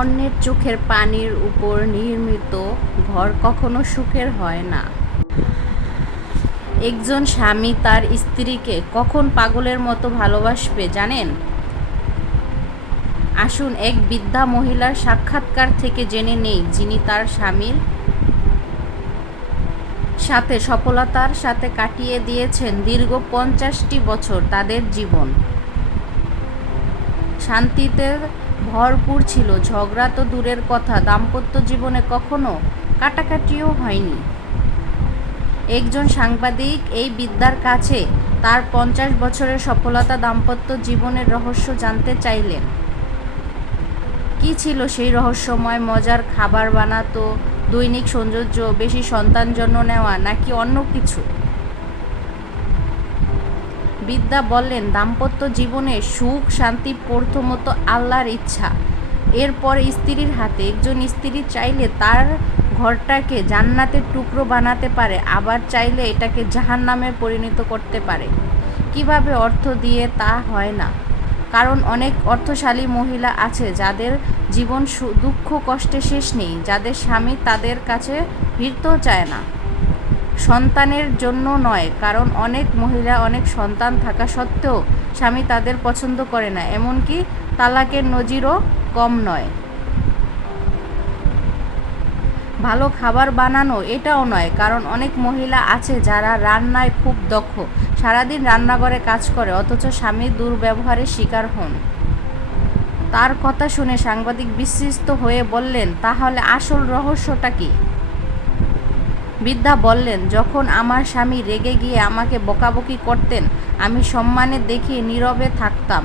অন্যের চোখের পানির উপর নির্মিত ঘর কখনো সুখের হয় না। একজন স্বামী তার স্ত্রীকে কখন পাগলের মতো ভালোবাসবে জানেন? আসুন এক বৃদ্ধা মহিলার সাক্ষাৎকার থেকে জেনে নেই, যিনি তার স্বামীর সাথে সফলতার সাথে কাটিয়ে দিয়েছেন দীর্ঘ 50টি বছর। তাদের জীবন শান্তিতে ভরপুর ছিল, ঝগড়া তো দূরের কথা, দাম্পত্য জীবনে কখনো কাটাকাটিও হয়নি। একজন সাংবাদিক এই বৃদ্ধার কাছে তার 50 বছরের সফলতা দাম্পত্য জীবনের রহস্য জানতে চাইলেন। কি ছিল সেই রহস্যময়? মজার খাবার বানাতো, দৈনিক সৌন্দর্য, বেশি সন্তান জন্ম নেওয়া, নাকি অন্য কিছু? বৃদ্ধা বললেন, দাম্পত্য জীবনে সুখ শান্তি প্রথমত আল্লাহর ইচ্ছা, এরপর স্ত্রীর হাতে। একজন স্ত্রী চাইলে তার ঘরটাকে জান্নাতের টুকরো বানাতে পারে, আবার চাইলে এটাকে জাহান্নামে পরিণত করতে পারে। কিভাবে? অর্থ দিয়ে তা হয় না। কারণ অনেক অর্থশালী মহিলা আছে যাদের জীবন দুঃখ কষ্টে শেষ নেই, যাদের স্বামী তাদের কাছে ফিরতেও চায় না। সন্তানের জন্য নয়, কারণ অনেক মহিলা অনেক সন্তান থাকা সত্ত্বেও স্বামী তাদের পছন্দ করে না, এমনকি তালাকের নজিরও কম নয়। ভালো খাবার বানানো এটাও নয়, কারণ অনেক মহিলা আছে যারা রান্নায় খুব দক্ষ, সারাদিন রান্নাঘরে কাজ করে, অথচ স্বামীর দুর্ব্যবহারের শিকার হন। তার কথা শুনে সাংবাদিক বিস্মিত হয়ে বললেন, তাহলে আসল রহস্যটা কি? বৃদ্ধা বললেন, যখন আমার স্বামী রেগে গিয়ে আমাকে বকাবকি করতেন, আমি সম্মানে দেখিয়ে নীরবে থাকতাম,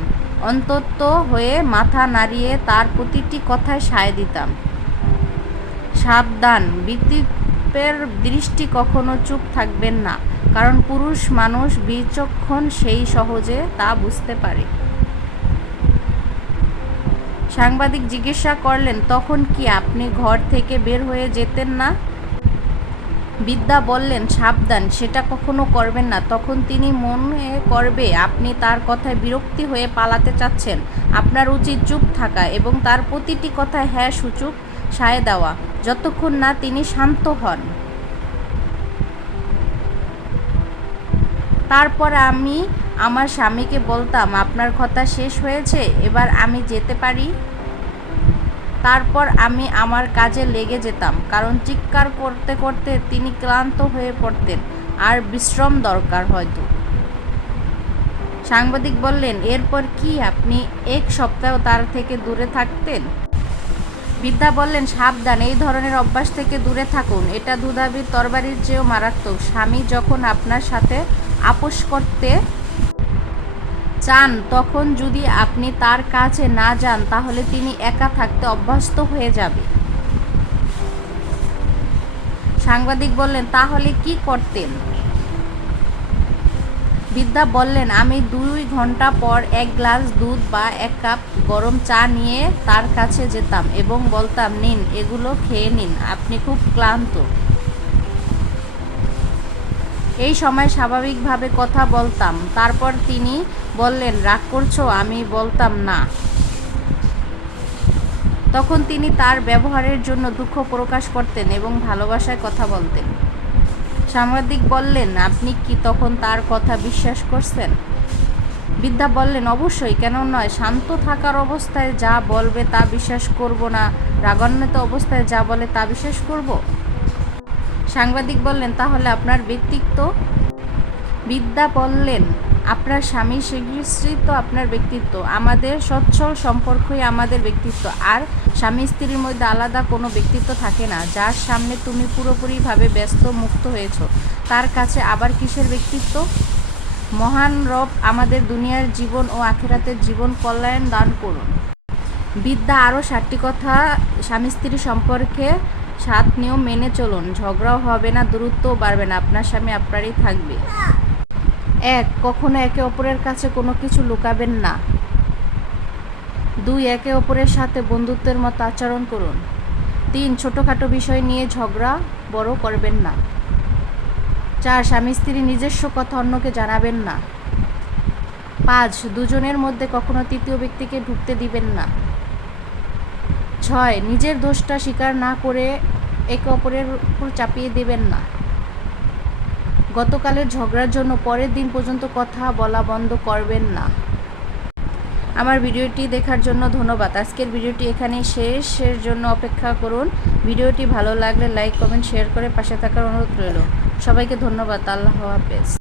অন্তত হয়ে মাথা নাড়িয়ে তার প্রতিটি কথায় সায় দিতাম। সাবধান, বিদ্যুতের দৃষ্টি কখনো চুপ থাকবেন না, কারণ পুরুষ মানুষ বিচক্ষণ, সেই সহজে তা বুঝতে পারে। সাংবাদিক জিজ্ঞাসা করলেন, তখন কি আপনি ঘর থেকে বের হয়ে যেতেন না? বৃদ্ধা বললেন, সাবধান, সেটা কখনো করবেন না। তখন তিনি মনে করবে আপনি তার কথায় বিরক্তি হয়ে পালাতে চাচ্ছেন। আপনার উচিত চুপ থাকা এবং তার প্রতিটি কথায় হ্যাঁ সূচক সায় দেওয়া, যতক্ষণ না তিনি শান্ত হন। তারপর আমি আমার স্বামীকে বলতাম, আপনার কথা শেষ হয়েছে, এবার আমি যেতে পারি। তারপর আমি আমার কাজে লেগে যেতাম, কারণ চিৎকার করতে করতে তিনি ক্লান্ত হয়ে পড়তেন আর বিশ্রাম দরকার হয়তো। সাংবাদিক বললেন, এরপর কি আপনি এক সপ্তাহ তার থেকে দূরে থাকতেন? বৃদ্ধা বললেন, সাবধান, এই ধরনের অভ্যাস থেকে দূরে থাকুন, এটা দুধাবির তরবারির চেয়েও মারাত্মক। স্বামী যখন আপনার সাথে আপোষ করতে চান, তখন যদি আপনি তার কাছে না যান, তাহলে তিনি একা থাকতে অভ্যস্ত হয়ে যাবে। সাংবাদিক বললেন, তাহলে কি করতেন? বৃদ্ধা বললেন, আমি 2 ঘন্টা পর এক গ্লাস দুধ বা এক কাপ গরম চা নিয়ে তার কাছে যেতাম এবং বলতাম, নিন, এগুলো খেয়ে নিন, আপনি খুব ক্লান্ত। এই সময় স্বাভাবিকভাবে কথা বলতাম। তারপর তিনি বললেন, রাগ করছো? আমি বলতাম, না। তখন তিনি তার ব্যবহারের জন্য দুঃখ প্রকাশ করতেন এবং ভালোবাসায় কথা বলতেন। সাংবাদিক বললেন, আপনি কি তখন তার কথা বিশ্বাস করছেন? বৃদ্ধা বললেন, অবশ্যই, কেন নয়। শান্ত থাকার অবস্থায় যা বলবে তা বিশ্বাস করব না, রাগান্বিত অবস্থায় যা বলে তা বিশ্বাস করব? সাংবাদিক বললেন, তাহলে আপনার ব্যক্তিত্ব? বৃদ্ধা বললেন, আপনার স্বামী স্বীকৃতি তো আপনার ব্যক্তিত্ব। আমাদের সচ্ছল সম্পর্কই আমাদের ব্যক্তিত্ব। আর স্বামী স্ত্রীর মধ্যে আলাদা কোনো ব্যক্তিত্ব থাকে না। যার সামনে তুমি পুরোপুরিভাবে ব্যস্ত মুক্ত হয়েছ, তার কাছে আবার কিসের ব্যক্তিত্ব? মহান রব আমাদের দুনিয়ার জীবন ও আখিরাতের জীবন কল্যাণ দান করুন। বৃদ্ধা আরও 7টি কথা স্বামী স্ত্রী সম্পর্কে 7 নিয়ম মেনে চলুন। ঝগড়াও হবে না, দূরত্বও বাড়বে না, আপনার স্বামী আপনারই থাকবে। 1. কখনো একে অপরের কাছে কোনো কিছু লুকাবেন না। 2. একে অপরের সাথে বন্ধুত্বের মতো আচরণ করুন। 3. ছোটোখাটো বিষয় নিয়ে ঝগড়া বড় করবেন না। 4. স্বামী স্ত্রীর নিজস্ব কথা অন্যকে জানাবেন না। 5. দুজনের মধ্যে কখনো তৃতীয় ব্যক্তিকে ঢুকতে দিবেন না। 6, নিজের দোষটা স্বীকার না করে একে অপরের উপর চাপিয়ে দেবেন না। গতকালের ঝগড়ার জন্য পরের দিন পর্যন্ত কথা বলা বন্ধ করবেন না। আমার ভিডিওটি দেখার জন্য ধন্যবাদ। আজকের ভিডিওটি এখানেই শেষের জন্য অপেক্ষা করুন। ভিডিওটি ভালো লাগলে লাইক, কমেন্ট, শেয়ার করে পাশে থাকার অনুরোধ রইল। সবাইকে ধন্যবাদ। আল্লাহ হাফেজ।